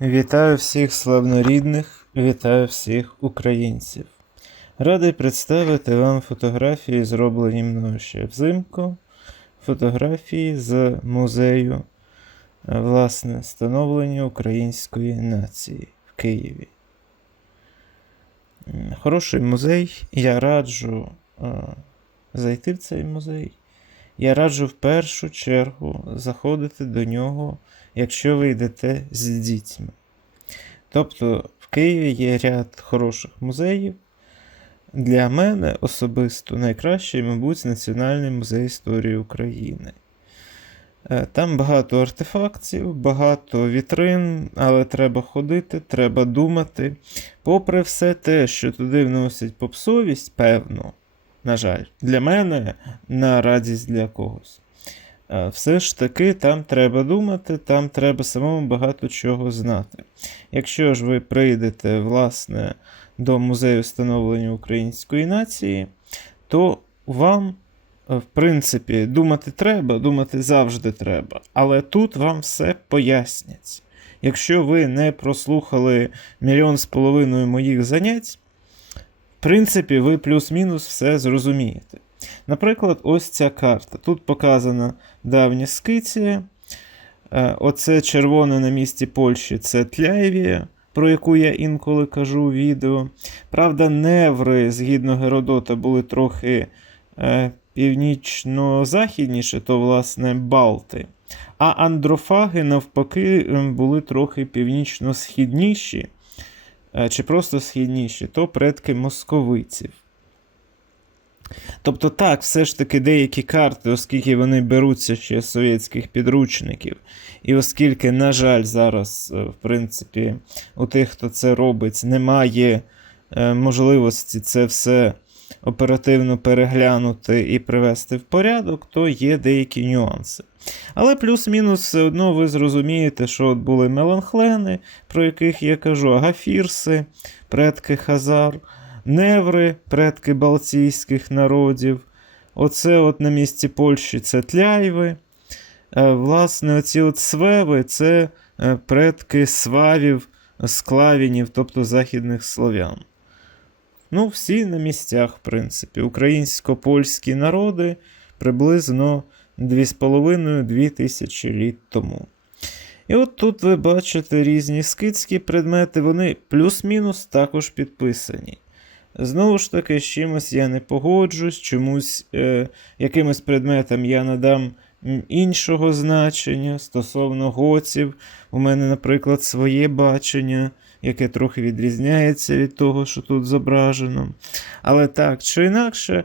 Вітаю всіх славнорідних, вітаю всіх українців. Радий представити вам фотографії, зроблені мною ще взимку. Фотографії з музею, е, власне, становлення української нації в Києві. Хороший музей. Я раджу е, зайти в цей музей. Я раджу в першу чергу заходити до нього якщо ви йдете з дітьми. Тобто в Києві є ряд хороших музеїв. Для мене особисто найкращий, мабуть, Національний музей історії України. Е, Там багато артефактів, багато вітрин, але треба ходити, треба думати. Попри все те, що туди вносять попсовість, певно, на жаль, для мене на радість для когось. Е, Все ж таки там треба думати, там треба самому багато чого знати. Якщо ж ви прийдете, власне, до музею становлення української нації, то вам, е, в принципі, думати треба, думати завжди треба. Але тут вам все пояснять. Якщо ви не прослухали мільйон з половиною моїх занять, принципі, ви плюс-мінус все зрозумієте. Наприклад, ось ця карта. Тут показана давня Скиція. Е, Оце червоне на місці Польщі це Тляєвія, про яку я інколи кажу у відео. Правда, неври, згідно Геродота, були трохи е, північно-західніше, то, власне, Балти. А андрофаги, навпаки, ем, були трохи північно-східніші, чи просто східніші, то предки московиців. Тобто, так, все ж таки деякі карти, оскільки вони беруться ще з совєтських підручників, і оскільки, на жаль, зараз, е, в принципі, у тих, хто це робить, немає е, можливості це все оперативно переглянути і привести в порядок, то є деякі нюанси. Але плюс-мінус все одно ви зрозумієте, що от були меланхлени, про яких я кажу, агафірси, предки Хазар. Неври, предки балтійських народів. Оце от на місці Польщі це тляйви. Е, Власне, оці от свеви це е, предки свавів, склавінів, тобто західних слов'ян. Ну, всі на місцях, в принципі. Українсько-польські народи приблизно 2,5-2 тисячі літ тому. І от тут ви бачите різні скидські предмети, вони плюс-мінус також підписані. Знову ж таки, з чимось я не погоджусь, чомусь е, якимось предметам я надам іншого значення стосовно гоців. У мене, наприклад, своє бачення, яке трохи відрізняється від того, що тут зображено. Але так чи інакше,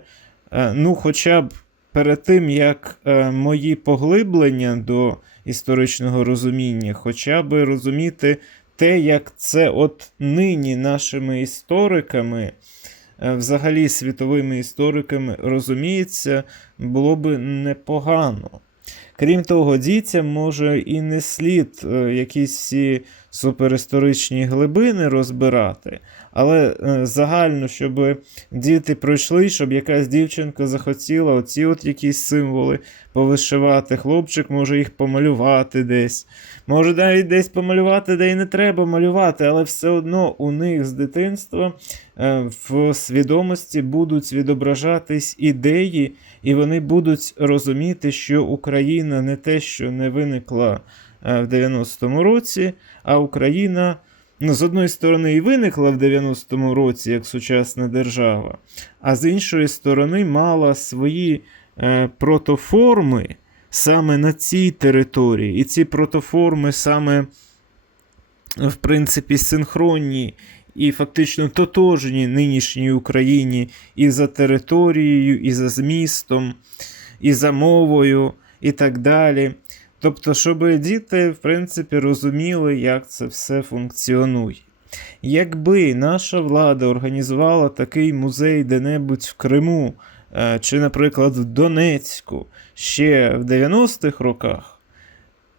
е, ну, хоча б перед тим, як е, мої поглиблення до історичного розуміння, хоча б розуміти те, як це от нині нашими істориками е, взагалі світовими істориками розуміється, було би непогано. Крім того, дітям може і не слід якісь суперісторичні глибини розбирати, але е, загально, щоб діти пройшли, щоб якась дівчинка захотіла оці от якісь символи повишивати. Хлопчик може їх помалювати десь. Може навіть десь помалювати, де й не треба малювати, але все одно у них з дитинства е, в свідомості будуть відображатись ідеї, і вони будуть розуміти, що Україна не те, що не виникла в 90-му році, а Україна. Ну, з одної сторони, і виникла в 90-му році як сучасна держава, а з іншої сторони, мала свої е, протоформи саме на цій території. І ці протоформи саме, в принципі, синхронні і фактично тотожні нинішній Україні і за територією, і за змістом, і за мовою, і так далі. Тобто, щоб діти, в принципі, розуміли, як це все функціонує. Якби наша влада організувала такий музей де-небудь в Криму, е, чи, наприклад, в Донецьку ще в 90-х роках,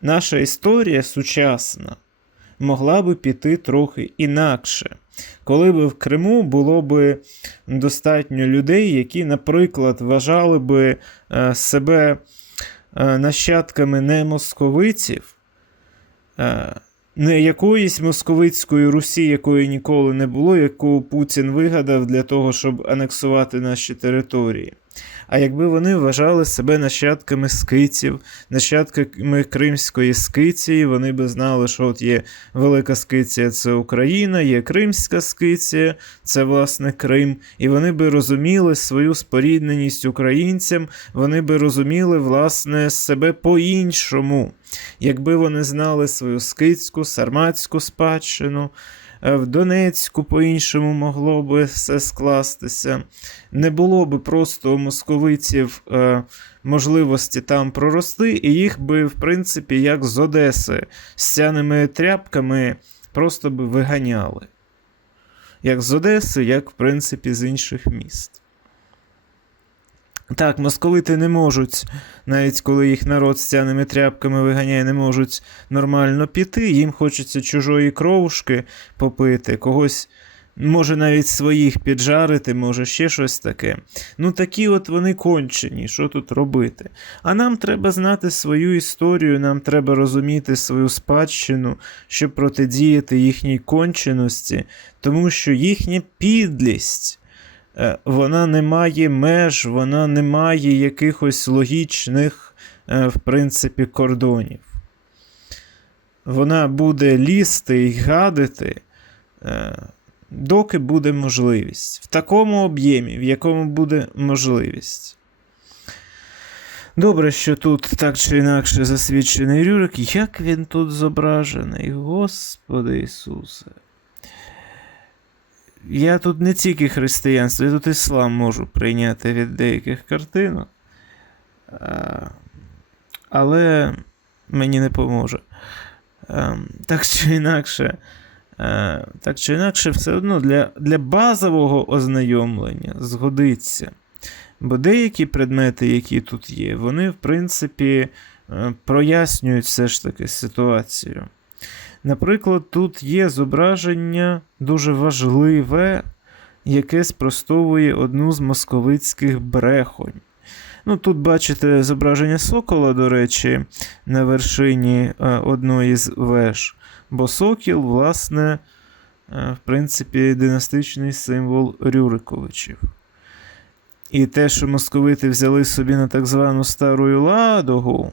наша історія сучасна могла би піти трохи інакше. Коли би в Криму було б достатньо людей, які, наприклад, вважали би е, себе нащадками не московиців, е, не якоїсь московицької Русі, якої ніколи не було, яку Путін вигадав для того, щоб анексувати наші території. А якби вони вважали себе нащадками скиців, нащадками Кримської скиції, вони би знали, що от є Велика Скиція це Україна, є Кримська Скиція, це власне Крим, і вони би розуміли свою спорідненість українцям, вони би розуміли власне себе по-іншому, якби вони знали свою скицьку, сарматську спадщину. Е, В Донецьку по-іншому могло би все скластися. Не було би просто у московитів е, можливості там прорости, і їх би, в принципі, як з Одеси, з цяними тряпками просто би виганяли. Як з Одеси, як, в принципі, з інших міст. Так, московити не можуть, навіть коли їх народ з цяними тряпками виганяє, не можуть нормально піти. Їм хочеться чужої кровушки попити, когось, може, навіть своїх піджарити, може ще щось таке. Ну, такі от вони кончені, що тут робити? А нам треба знати свою історію, нам треба розуміти свою спадщину, щоб протидіяти їхній конченості, тому що їхня підлість. Е, Вона не має меж, вона не має якихось логічних, е, в принципі, кордонів. Вона буде лізти і гадити, е, доки буде можливість. В такому об'ємі, в якому буде можливість. Добре, що тут так чи інакше засвідчений Рюрик. Як він тут зображений, Господи Ісусе. Я тут не тільки християнство, я тут іслам можу прийняти від деяких картинок. Але мені не поможе. Так чи інакше, так чи інакше, все одно для, для базового ознайомлення згодиться. Бо деякі предмети, які тут є, вони, в принципі, е, прояснюють все ж таки ситуацію. Наприклад, тут є зображення дуже важливе, яке спростовує одну з московицьких брехонь. Ну, Тут бачите зображення сокола, до речі, на вершині е, одної з веж. Бо сокіл, власне, е, в принципі, династичний символ Рюриковичів. І те, що московити взяли собі на так звану стару Ладогу,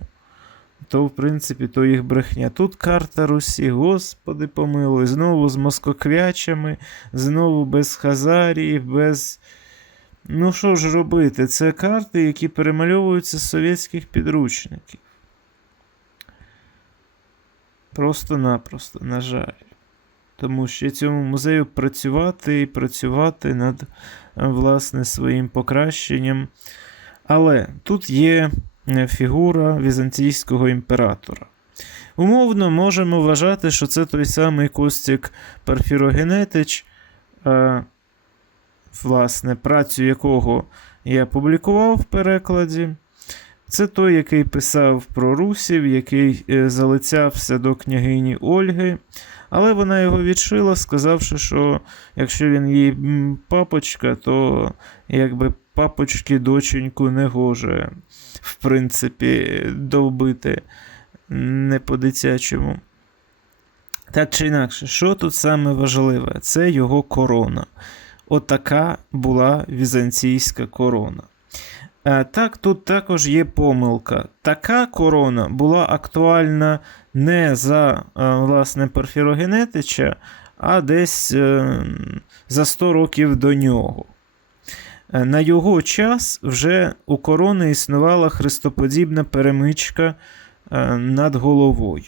то, в принципі, то їх брехня. Тут карта Русі, Господи помилуй, знову з москоквячами, знову без Хазарії, без. Ну, що ж робити? Це карти, які перемальовуються з совєтських підручників. Просто-напросто, на жаль. Тому що цьому музею працювати і працювати над власне своїм покращенням. Але тут є фігура візантійського імператора. Умовно, можемо вважати, що це той самий Костік Парфірогенетич, власне, працю якого я публікував в перекладі. Це той, який писав про русів, який е, залицявся до княгині Ольги, але вона його відшила, сказавши, що якщо він їй папочка, то якби папочки доченьку не гоже, в принципі, довбити не по-дитячому. Так чи інакше, що тут саме важливе? Це його корона. Отака була візантійська корона. Так, тут також є помилка. Така корона була актуальна не за власне Порфірогенетича, а десь е, за 100 років до нього. Е, на його час вже у корони існувала хрестоподібна перемичка е, над головою.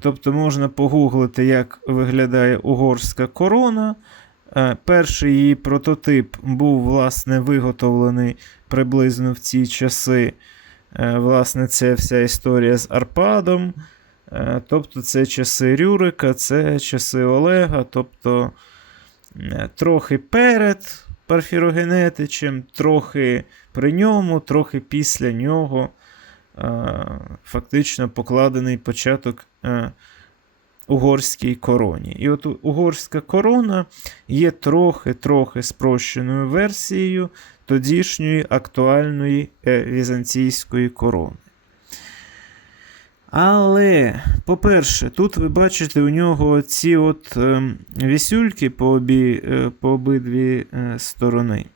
Тобто можна погуглити, як виглядає угорська корона. Перший її прототип був, власне, виготовлений приблизно в ці часи. Власне, це вся історія з Арпадом. Тобто, це часи Рюрика, це часи Олега, тобто трохи перед Парфірогенетичем, трохи при ньому, трохи після нього. Фактично покладений початок угорській короні. І от угорська корона є трохи-трохи спрощеною версією тодішньої актуальної е, візантійської корони. Але, по-перше, тут ви бачите у нього ці от ем, вісюльки по, обі, е, по обидві е, сторони.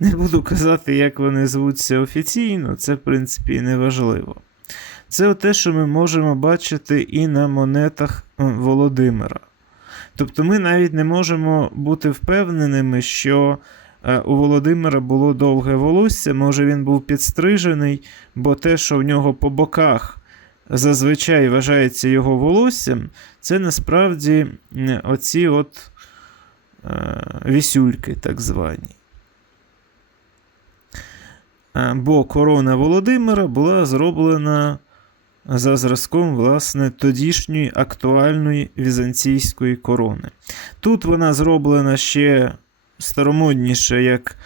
Не буду казати, як вони звуться офіційно, це, в принципі, не важливо. Це те, що ми можемо бачити і на монетах е, Володимира. Тобто ми навіть не можемо бути впевненими, що у Володимира було довге волосся, може він був підстрижений, бо те, що в нього по боках зазвичай вважається його волоссям, це насправді оці от е, вісюльки, так звані. Е, Бо корона Володимира була зроблена за зразком власне тодішньої актуальної візантійської корони. Тут вона зроблена ще старомодніше як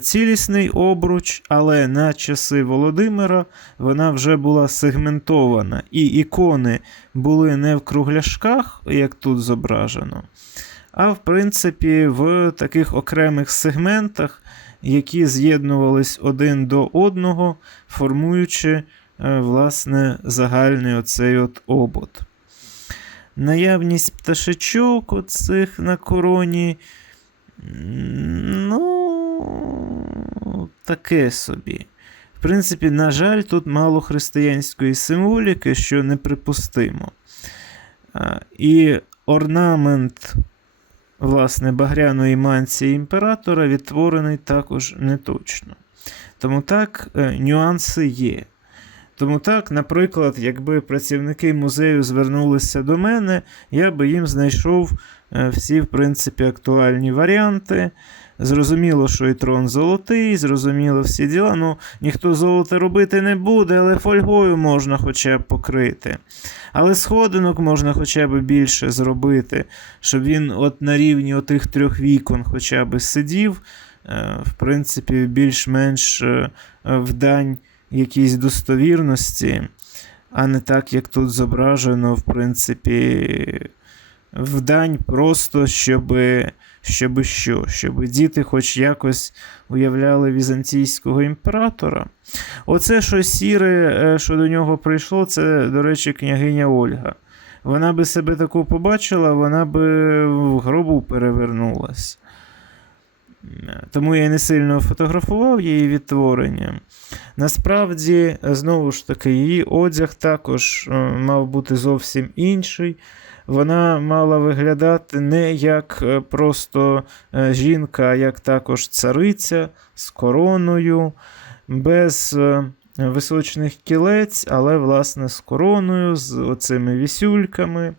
цілісний обруч, але на часи Володимира вона вже була сегментована, і ікони були не в кругляшках, як тут зображено, а в принципі в таких окремих сегментах, які з'єднувались один до одного, формуючи е, власне загальний оцей от обод. Наявність пташечок оцих на короні. м, Таке собі. В принципі, на жаль, тут мало християнської символіки, що неприпустимо. І орнамент, власне, багряної манції імператора відтворений також неточно. Тому так, е, нюанси є. Тому так, наприклад, якби працівники музею звернулися до мене, я би їм знайшов е, всі, в принципі, актуальні варіанти. Зрозуміло, що і трон золотий, зрозуміло всі діла. Ну, ніхто золото робити не буде, але фольгою можна хоча б покрити. Але сходинок можна хоча б більше зробити, щоб він от на рівні отих трьох вікон хоча б сидів, е, в принципі, більш-менш е, е, в дань якійсь достовірності, а не так, як тут зображено, в принципі, в дань просто, щоб, щоб що? Щоб діти хоч якось уявляли візантійського імператора. Оце, що сіре, е, що до нього прийшло, це, до речі, княгиня Ольга. Вона би себе таку побачила, вона би в гробу перевернулась. Тому я не сильно фотографував її відтворення. Насправді, знову ж таки, її одяг також е, мав бути зовсім інший. Вона мала виглядати не як е, просто е, жінка, а як також цариця з короною, без е, височних кілець, але, власне, з короною, з оцими вісюльками.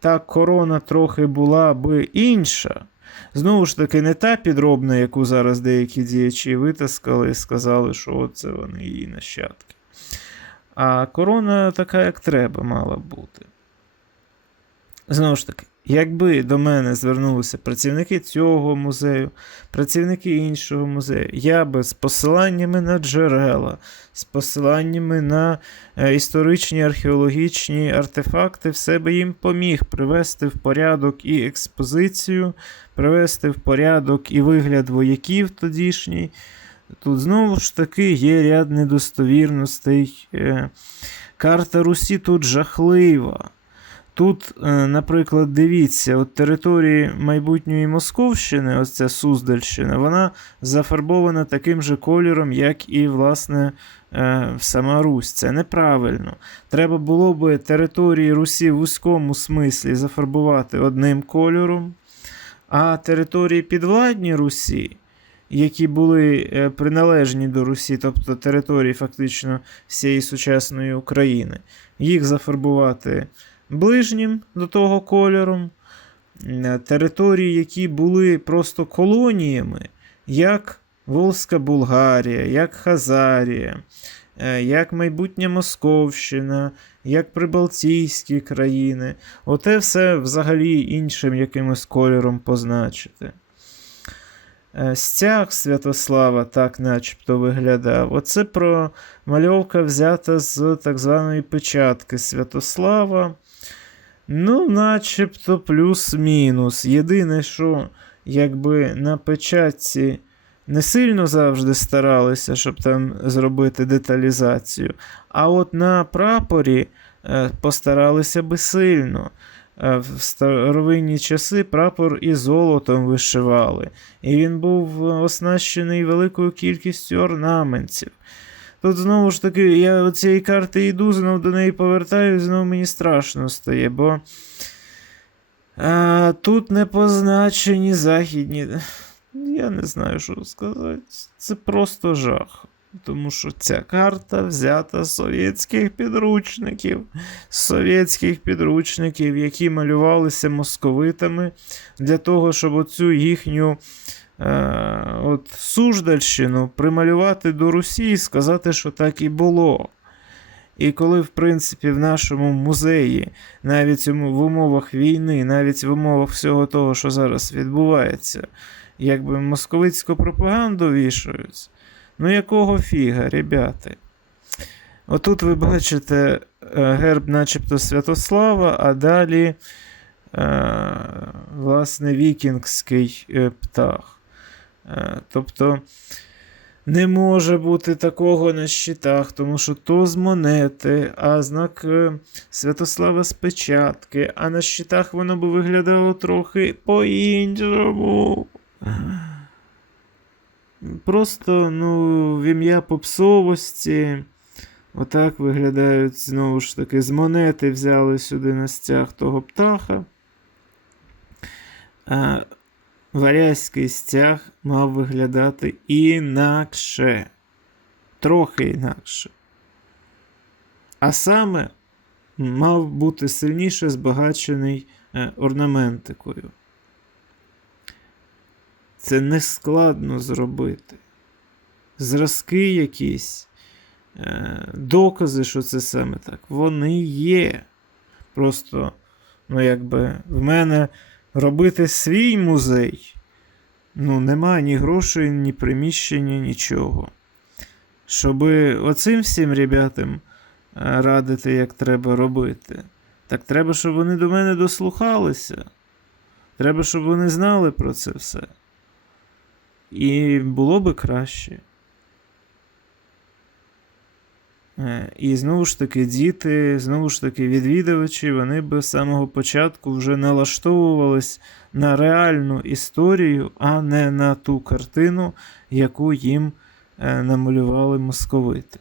Так, корона трохи була би інша. Знову ж таки, не та підробна, яку зараз деякі діячі витаскали і сказали, що це вони її нащадки. А корона така, як треба, мала бути. Знову ж таки, якби до мене звернулися працівники цього музею, працівники іншого музею, я би з посиланнями на джерела, з посиланнями на е, історичні археологічні артефакти, все би їм поміг привести в порядок і експозицію, привести в порядок і вигляд вояків тодішній. Тут знову ж таки є ряд недостовірностей. Е, Карта Русі тут жахлива. Тут, е, наприклад, дивіться, от території майбутньої Московщини, ось ця Суздальщина, вона зафарбована таким же кольором, як і, власне, е, сама Русь. Це неправильно. Треба було би території Русі в вузькому смислі зафарбувати одним кольором, а території підвладні Русі, які були е, приналежні до Русі, тобто території фактично всієї сучасної України, їх зафарбувати ближнім до того кольору, е, території, які були просто колоніями, як Волзька Булгарія, як Хазарія, е, як майбутня Московщина, як Прибалтійські країни. Оте все взагалі іншим якимось кольором позначити. Е, Стяг Святослава так начебто виглядав. Оце про мальовка взята з так званої печатки Святослава. Ну, начебто плюс-мінус. Єдине, що якби на печатці не сильно завжди старалися, щоб там зробити деталізацію. А от на прапорі е, постаралися би сильно. Е, В старовинні часи прапор і золотом вишивали, і він був е, оснащений великою кількістю орнаментів. Тут знову ж таки, я цієї карти йду, знову до неї повертаюся, знову мені страшно стає, бо а, тут не позначені західні. Я не знаю, що сказати. Це просто жах. Тому що ця карта взята з совєтських підручників, з совєтських підручників, які малювалися московитами для того, щоб оцю їхню е, от, суждальщину прималювати до Русі і сказати, що так і було. І коли, в принципі, в нашому музеї, навіть в умовах війни, навіть в умовах всього того, що зараз відбувається, якби московицьку пропаганду вішають, ну якого фіга, ребята? Отут ви бачите е, герб, начебто Святослава, а далі, е, власне, вікінгський е, птах. Е, Тобто не може бути такого на щитах, тому що то з монети, а знак е, Святослава з печатки, а на щитах воно би виглядало трохи по-іншому. Просто, ну, в ім'я попсовості. Отак виглядають знову ж таки з монети взяли сюди на стяг того птаха. Варязький стяг мав виглядати інакше. Трохи інакше. А саме мав бути сильніше збагачений е, орнаментикою. Це не складно зробити. Зразки якісь, е, докази, що це саме так, вони є. Просто, ну, якби в мене робити свій музей. Ну, немає ні грошей, ні приміщення, нічого. Щоб оцим всім ребятам е, радити, як треба робити. Так треба, щоб вони до мене дослухалися. Треба, щоб вони знали про це все. І було би краще. Е, І знову ж таки, діти, знову ж таки, відвідувачі, вони би з самого початку вже налаштовувались на реальну історію, а не на ту картину, яку їм е, намалювали московити.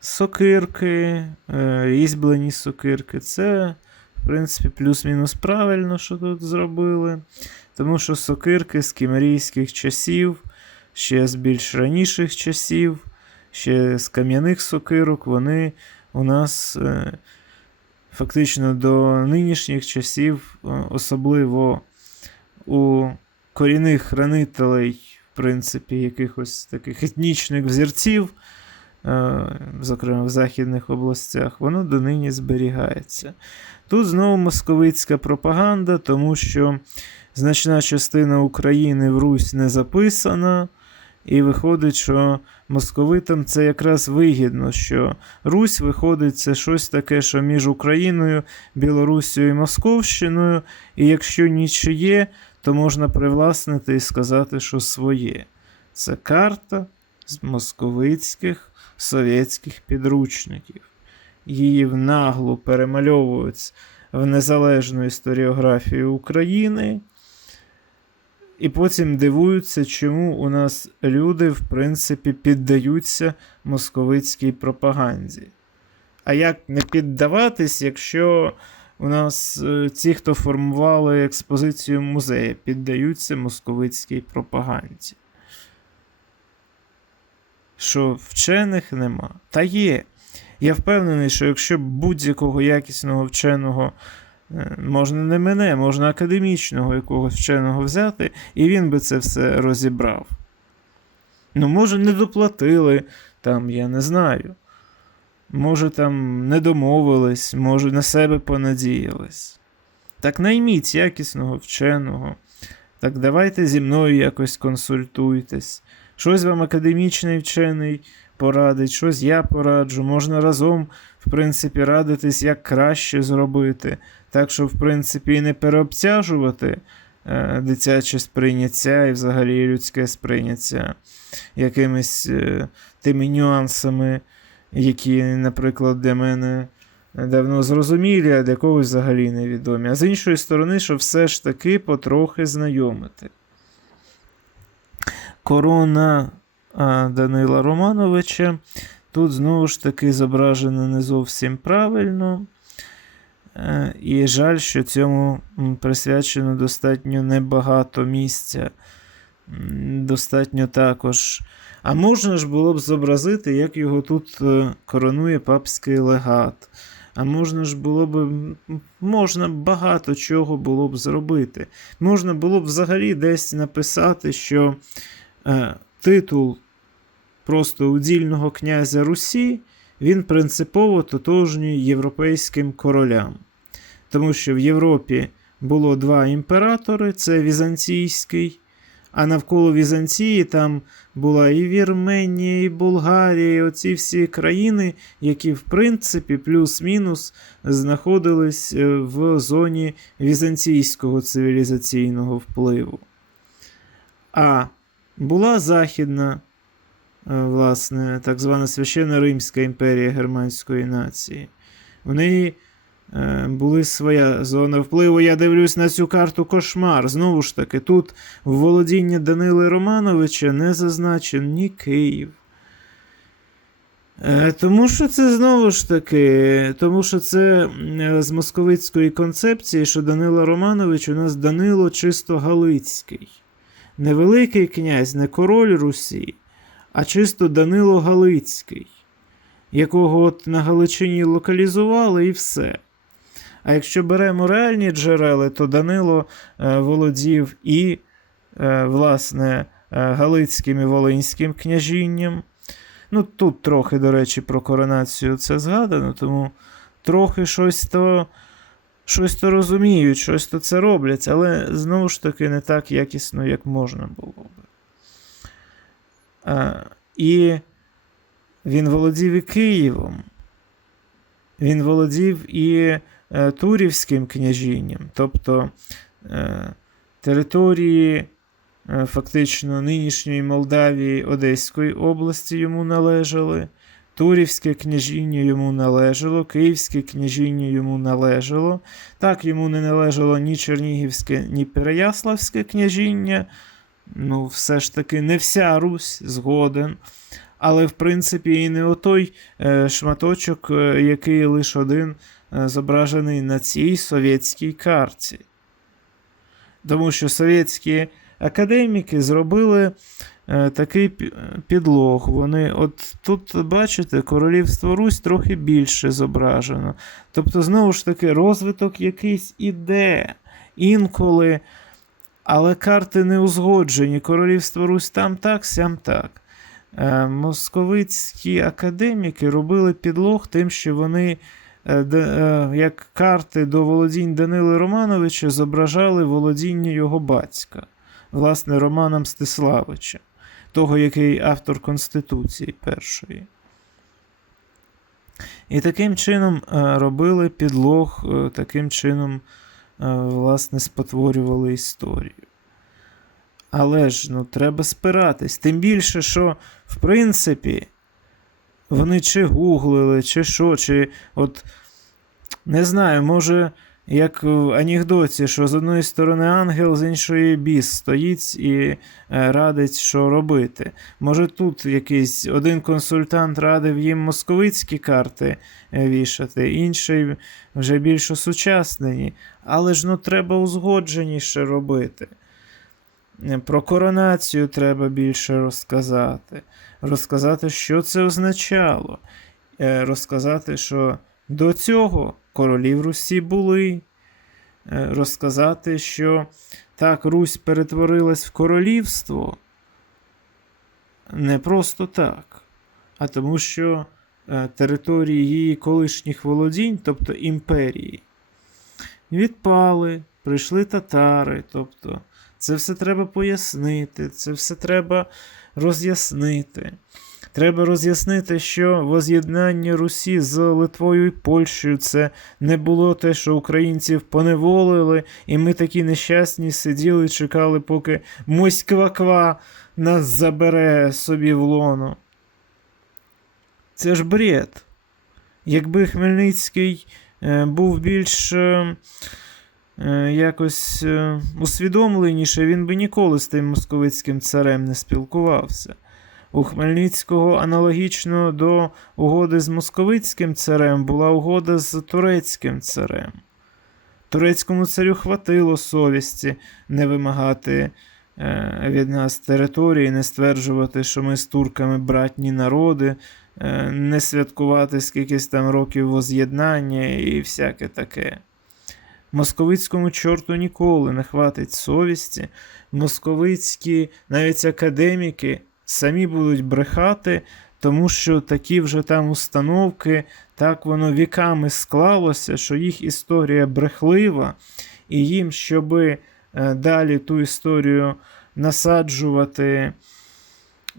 Сокирки, е, різьблені сокирки це, в принципі, плюс-мінус правильно, що тут зробили. Тому що сокирки з кімерійських часів, ще з більш раніших часів, ще з кам'яних сокирок, вони у нас е, фактично до нинішніх часів, е, особливо у корінних хранителей, в принципі, якихось таких етнічних взірців, е, зокрема в західних областях, воно донині зберігається. Тут знову московицька пропаганда, тому що значна частина України в Русь не записана, і виходить, що московитам це якраз вигідно, що Русь виходить, це щось таке, що між Україною, Білоруссю і Московщиною, і якщо нічиє, то можна привласнити і сказати, що своє. Це карта з московицьких совєтських підручників. Її наглу перемальовують в незалежну історіографію України. І потім дивуються, чому у нас люди, в принципі, піддаються московицькій пропаганді. А як не піддаватись, якщо у нас е, ті, хто формували експозицію музею, піддаються московицькій пропаганді? Що вчених нема? Та є. Я впевнений, що якщо будь-якого якісного вченого Можна не мене, можна академічного якогось вченого взяти, і він би це все розібрав. Ну, може, не доплатили, там, я не знаю. Може, там не домовились, може, на себе понадіялись. Так найміть якісного вченого. Так давайте зі мною якось консультуйтесь. Щось вам академічний вчений порадить, щось я пораджу. Можна разом, в принципі, радитись, як краще зробити. Так що, в принципі, і не переобтяжувати е, дитяче сприйняття і взагалі людське сприйняття якимись е, тими нюансами, які, наприклад, для мене давно зрозумілі, а для когось взагалі невідомі. А з іншої сторони, що все ж таки потрохи знайомити. Корона Данила Романовича тут знову ж таки зображена не зовсім правильно. Е, І жаль, що цьому присвячено достатньо небагато місця. Достатньо також. А можна ж було б зобразити, як його тут е, коронує папський легат. А можна ж було б можна багато чого було б зробити. Можна було б взагалі десь написати, що е, титул просто удільного князя Русі він принципово тотожній європейським королям. Тому що в Європі було два імператори: це Візантійський, а навколо Візантії там була і Вірменія, і Болгарія, і оці всі країни, які, в принципі, плюс-мінус знаходились е, в зоні візантійського цивілізаційного впливу. А була Західна, власне, так звана Священна Римська імперія Германської нації. В неї е, була своя зона впливу. Я дивлюсь на цю карту кошмар. Знову ж таки, тут в володіння Данили Романовича не зазначен ні Київ. Е, Тому що це знову ж таки, тому що це з московицької концепції, що Данило Романович у нас Данило чисто Галицький. Не Великий князь, не король Русі, а чисто Данило Галицький, якого от на Галичині локалізували і все. А якщо беремо реальні джерела, то Данило е, володів і, е, власне, е, Галицьким і Волинським княжінням. Ну, тут трохи, до речі, про коронацію це згадано, тому трохи щось то, щось то розуміють, щось то це роблять, але знову ж таки не так якісно, як можна було і він володів і Києвом. Він володів і е, Турівським княжінням, тобто е, території е, фактично нинішньої Молдавії Одеської області йому належали. Турівське княжіння йому належало, Київське княжіння йому належало. Так, йому не належало ні Чернігівське, ні Переяславське княжіння. Ну, все ж таки, не вся Русь згоден. Але, в принципі, і не отой е, шматочок, е, який лише один е, зображений на цій совєтській карті. Тому що совєтські академіки зробили такий підлог. Вони, от тут, бачите, королівство Русь трохи більше зображено. Тобто, знову ж таки, розвиток якийсь іде інколи, але карти не узгоджені. Королівство Русь там так, сям так. Е, Московицькі академіки робили підлог тим, що вони, е, е, як карти до володінь Данили Романовича, зображали володіння його батька, власне, Романа Мстиславича, того, який автор Конституції першої. І таким чином робили підлог, таким чином, власне, спотворювали історію. Але ж ну, треба спиратись. Тим більше, що, в принципі, вони чи гуглили, чи що, чи от не знаю, може, як в анекдоті, що з одної сторони ангел, з іншої біс стоїть і е, радить, що робити. Може, тут якийсь один консультант радив їм московицькі карти е, вішати, інший вже більш осучаснені. Але ж ну треба узгодженіше робити. Про коронацію треба більше розказати. Розказати, що це означало. Е, Розказати, що до цього королі в Русі були. Е, Розказати, що так Русь перетворилась в королівство. Не просто так, а тому, що е, території її колишніх володінь, тобто імперії, відпали, прийшли татари. тобто це все треба пояснити, це все треба роз'яснити. Треба роз'яснити, що воз'єднання Русі з Литвою і Польщею це не було те, що українців поневолили, і ми такі нещасні сиділи, чекали, поки Моськва-ква нас забере собі в лоно. Це ж бред. Якби Хмельницький е, був більш е, е, якось усвідомленіше, він би ніколи з тим московицьким царем не спілкувався. У Хмельницького аналогічно до угоди з московицьким царем була угода з турецьким царем. Турецькому царю хватило совісті не вимагати е, від нас території, не стверджувати, що ми з турками братні народи, е, не святкувати скількись там років воз'єднання і всяке таке. Московицькому чорту ніколи не хватить совісті. Московицькі навіть академіки самі будуть брехати, тому що такі вже там установки, так воно віками склалося, що їх історія брехлива, і їм, щоби е, далі ту історію насаджувати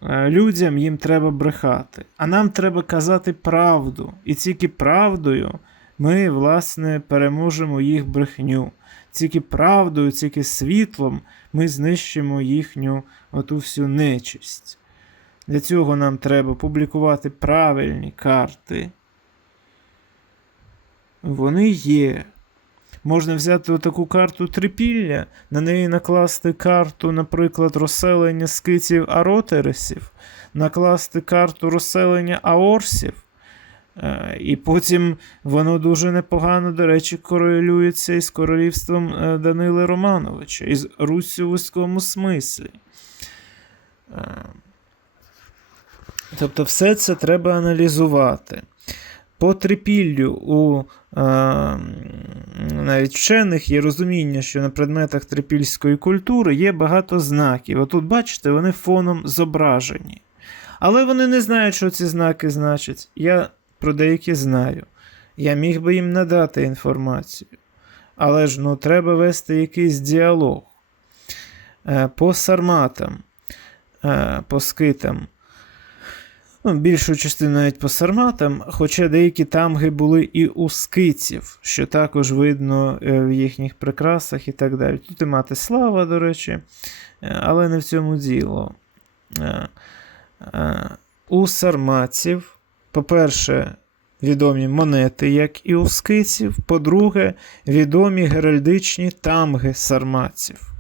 е, людям, їм треба брехати. А нам треба казати правду. І тільки правдою ми, власне, переможемо їх брехню. Тільки правдою, тільки світлом ми знищимо їхню оту всю нечисть. Для цього нам треба публікувати правильні карти. Вони є. Можна взяти отаку карту трипілля, на неї накласти карту, наприклад, розселення скитів аротересів, накласти карту розселення аорсів. Е, І потім воно дуже непогано, до речі, корелюється із королівством е, Данили Романовича, із Руссю в вузькому смислі. Е, Тобто, все це треба аналізувати. По трипіллю у е, навіть вчених є розуміння, що на предметах трипільської культури є багато знаків. Отут, бачите, вони фоном зображені. Але вони не знають, що ці знаки значать. Я про деякі знаю. Я міг би їм надати інформацію. Але ж ну, треба вести якийсь діалог. Е, По сарматам, е, по скитам. Ну, більшу частину навіть по сарматам, хоча деякі тамги були і у скиців, що також видно е, в їхніх прикрасах і так далі. Тут і мати слава, до речі, але не в цьому діло. У сарматців, по-перше, відомі монети, як і у скиців, по-друге, відомі геральдичні тамги сарматців.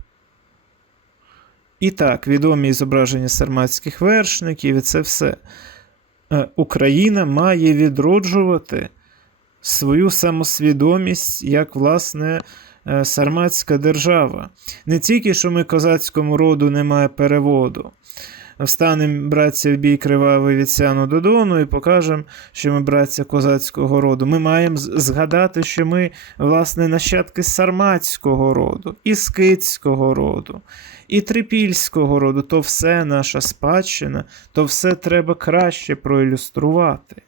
І так, відомі зображення сарматських вершників, і це все. Е, Україна має відроджувати свою самосвідомість як, власне, е, сарматська держава. Не тільки, що ми козацькому роду немає переводу. Встанемо, братця, в бій кривавий від Сяну до Дону і покажемо, що ми братця козацького роду. Ми маємо згадати, що ми, власне, нащадки сарматського роду, і скитського роду, і трипільського роду. То все наша спадщина, то все треба краще проілюструвати.